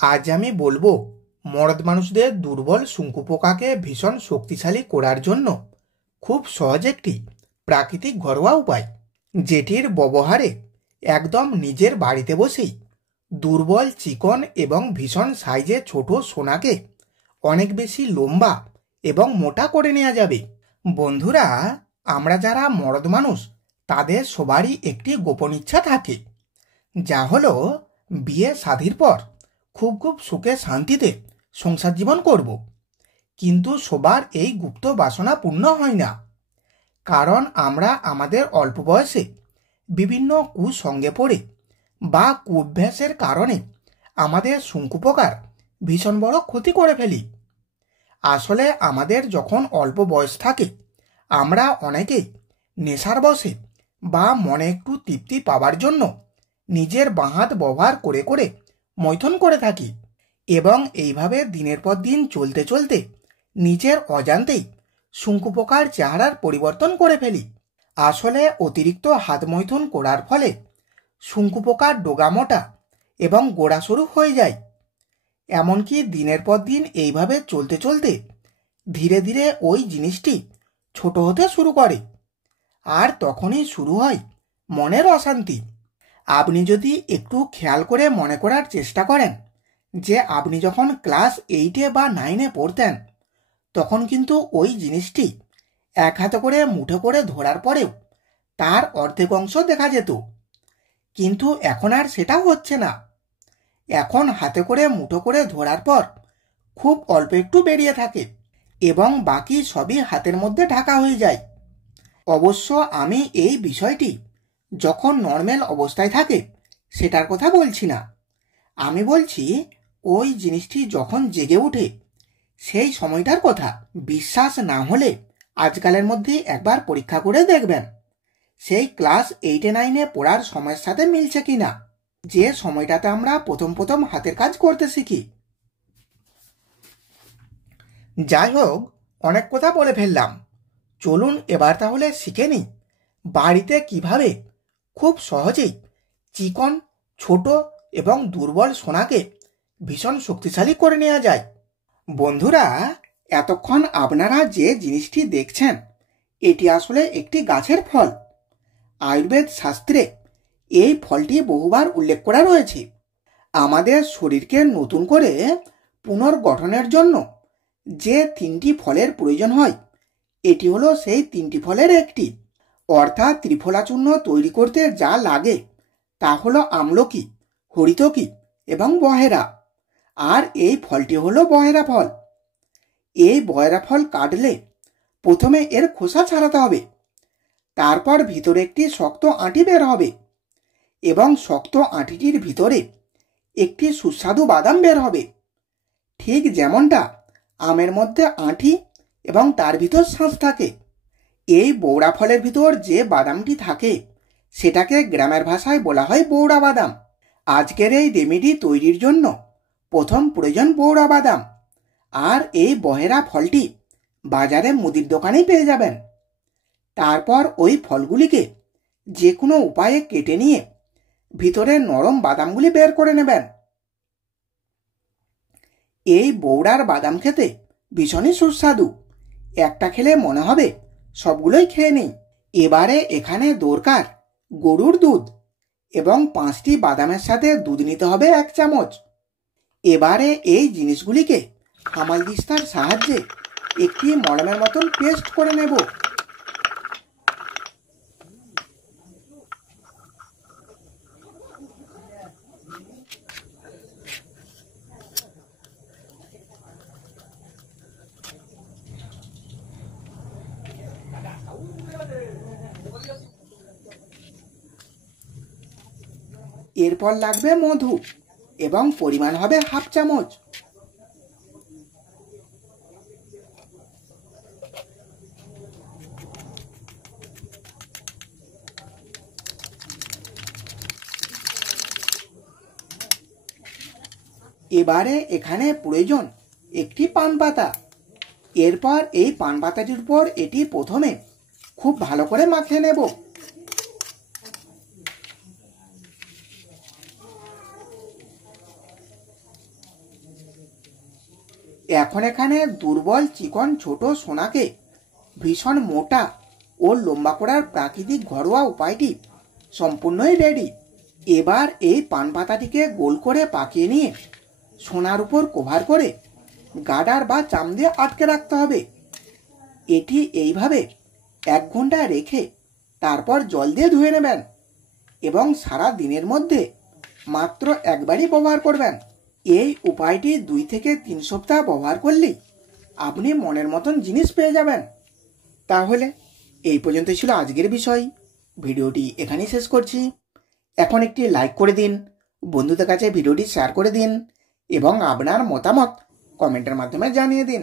আজ আমি বলবো মর্দ মানুষদের দুর্বল শঙ্কু পোকাকে ভীষণ শক্তিশালী করার জন্য খুব সহজ একটি প্রাকৃতিক ঘরোয়া উপায়, যেটির ব্যবহারে একদম নিজের বাড়িতে বসেই দুর্বল, চিকন এবং ভীষণ সাইজে ছোট সোনাকে অনেক বেশি লম্বা এবং মোটা করে নেওয়া যাবে। বন্ধুরা, আমরা যারা মর্দ মানুষ তাদের সবারই একটি গোপন ইচ্ছা থাকে, যা হলো বিয়ে শাদীর পর খুব খুব সুখে শান্তিতে সংসার জীবন করব। কিন্তু সবার এই গুপ্ত বাসনা পূর্ণ হয় না, কারণ আমরা আমাদের অল্প বয়সে বিভিন্ন কুসঙ্গে পড়ে বা কুঅভ্যাসের কারণে আমাদের শঙ্কু পোকার ভীষণ বড় ক্ষতি করে ফেলি। আসলে আমাদের যখন অল্প বয়স থাকে, আমরা অনেকেই নেশার বশে বা মনে একটু তৃপ্তি পাওয়ার জন্য নিজের বাঁ হাত ব্যবহার করে করে মৈথুন করে থাকি, এবং এইভাবে দিনের পর দিন চলতে চলতে নিজের অজান্তেই শঙ্কু পোকার চেহারার পরিবর্তন করে ফেলি। আসলে অতিরিক্ত হাত মৈথুন করার ফলে শঙ্কু পোকার ডোগা মোটা এবং গোড়া সরু হয়ে যায়। এমনকি দিনের পর দিন এইভাবে চলতে চলতে ধীরে ধীরে ওই জিনিসটি ছোট হতে শুরু করে, আর তখনই শুরু হয় মনের অশান্তি। আপনি যদি একটু খেয়াল করে মনে করার চেষ্টা করেন যে আপনি যখন ক্লাস 8 বা 9 পড়তেন, তখন কিন্তু ওই জিনিসটি এক হাতে করে মুঠো করে ধরার পরেও তার অর্ধেক অংশ দেখা যেত, কিন্তু এখন আর সেটা হচ্ছে না। এখন হাতে করে মুঠো করে ধরার পর খুব অল্প একটু বেরিয়ে থাকে এবং বাকি সবই হাতের মধ্যে ঢাকা হয়ে যায়। অবশ্য আমি এই বিষয়টি যখন নর্মাল অবস্থায় থাকে সেটার কথা বলছি না, আমি বলছি ওই জিনিসটি যখন জেগে ওঠে সেই সময়টার কথা। বিশ্বাস না হলে আজকালের মধ্যে একবার পরীক্ষা করে দেখবেন সেই ক্লাস 8-9 পড়ার সময়ের সাথে মিলছে কিনা, যে সময়টাতে আমরা প্রথম প্রথম হাতের কাজ করতে শিখি। যাই হোক, অনেক কথা বলে ফেললাম, চলুন এবার তাহলে শিখে নিই বাড়িতে কিভাবে খুব সহজেই চিকন, ছোট এবং দুর্বল সোনাকে ভীষণ শক্তিশালী করে নেওয়া যায়। বন্ধুরা, এতক্ষণ আপনারা যে জিনিসটি দেখছেন এটি আসলে একটি গাছের ফল। আয়ুর্বেদ শাস্ত্রে এই ফলটি বহুবার উল্লেখ করা রয়েছে। আমাদের শরীরকে নতুন করে পুনর্গঠনের জন্য যে 3টি ফলের প্রয়োজন হয়, এটি হলো সেই 3টি ফলের একটি। অর্থাৎ ত্রিফলা চূর্ণ তৈরি করতে যা লাগে তা হলো আমলকি, হরিতকি এবং বহেরা। আর এই ফলটি হলো বহেরা ফল। এই বহেরা ফল কাটলে প্রথমে এর খোসা ছাড়াতে হবে, তারপর ভিতরে একটি শক্ত আঁটি বের হবে এবং শক্ত আঁটিটির ভিতরে একটি সুস্বাদু বাদাম বের হবে। ঠিক যেমনটা আমের মধ্যে আঁটি এবং তার ভিতর শাঁস থাকে, এই বৌড়া ফলের ভিতর যে বাদামটি থাকে সেটাকে গ্রামের ভাষায় বলা হয় বৌড়া বাদাম। আজকের এই রেমেডি তৈরির জন্য প্রথম প্রয়োজন বৌড়া বাদাম, আর এই বহেরা ফলটি বাজারে মুদির দোকানেই পেয়ে যাবেন। তারপর ওই ফলগুলিকে যে কোনো উপায়ে কেটে নিয়ে ভিতরের নরম বাদামগুলি বের করে নেবেন। এই বৌড়ার বাদাম খেতে ভীষণই সুস্বাদু, একটা খেলে মনে হবে সবগুলোই খেয়ে নিই। এবারে এখানে দরকার গরুর দুধ, এবং 5টি বাদামের সাথে দুধ নিতে হবে 1 চামচ। এবারে এই জিনিসগুলিকে হামালদিস্তার সাহায্যে একটি মলমের মতন পেস্ট করে নেব। এরপর লাগবে মধু, এবং পরিমাণ হবে 1/2 চামচ। এবারে এখানে প্রয়োজন একটি পান পাতা। এরপর এই পান পাতাটির উপর এটি প্রথমে খুব ভালো করে মাখিয়ে নেব। এখন এখানে দুর্বল চিকন ছোট সোনাকে ভীষণ মোটা ও লম্বা করার প্রাকৃতিক ঘরোয়া উপায়টি সম্পূর্ণই রেডি। এবার এই পান পাতাটিকে গোল করে পাকিয়ে নিয়ে সোনার উপর কভার করে গার্ডার বা চাম দিয়ে আটকে রাখতে হবে। এটি এইভাবে 1 ঘন্টা রেখে তারপর জল দিয়ে ধুয়ে নেবেন এবং সারা দিনের মধ্যে মাত্র একবারই ব্যবহার করবেন। এই উপায়টি 2 থেকে 3 সপ্তাহ ব্যবহার করলেই আপনি মনের মতন জিনিস পেয়ে যাবেন। তাহলে এই পর্যন্ত ছিল আজকের বিষয়। ভিডিওটি এখানেই শেষ করছি। এখন একটি লাইক করে দিন, বন্ধুদের কাছে ভিডিওটি শেয়ার করে দিন এবং আপনার মতামত কমেন্টের মাধ্যমে জানিয়ে দিন।